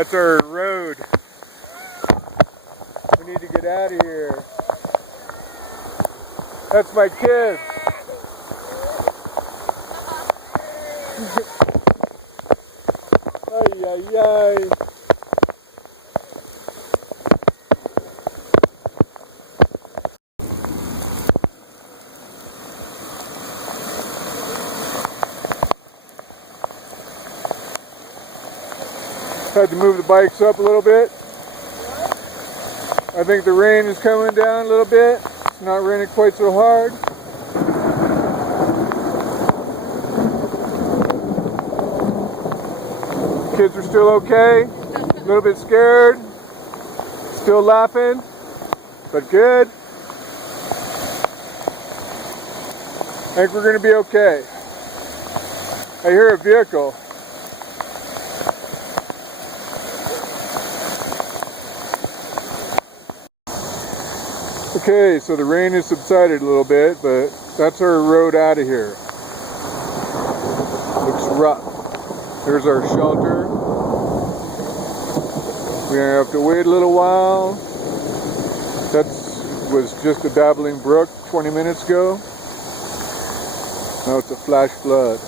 That's our road. We need to get out of here. That's my kid. Ay, ay, ay. Had to move the bikes up a little bit. I think the rain is coming down a little bit. It's not raining quite so hard. Kids are still okay. A little bit scared. Still laughing, but good. I think we're going to be okay. I hear a vehicle. Okay, so the rain has subsided a little bit, but that's our road out of here. Looks rough. Here's our shelter. We're going to have to wait a little while. That was just a babbling brook 20 minutes ago. Now it's a flash flood.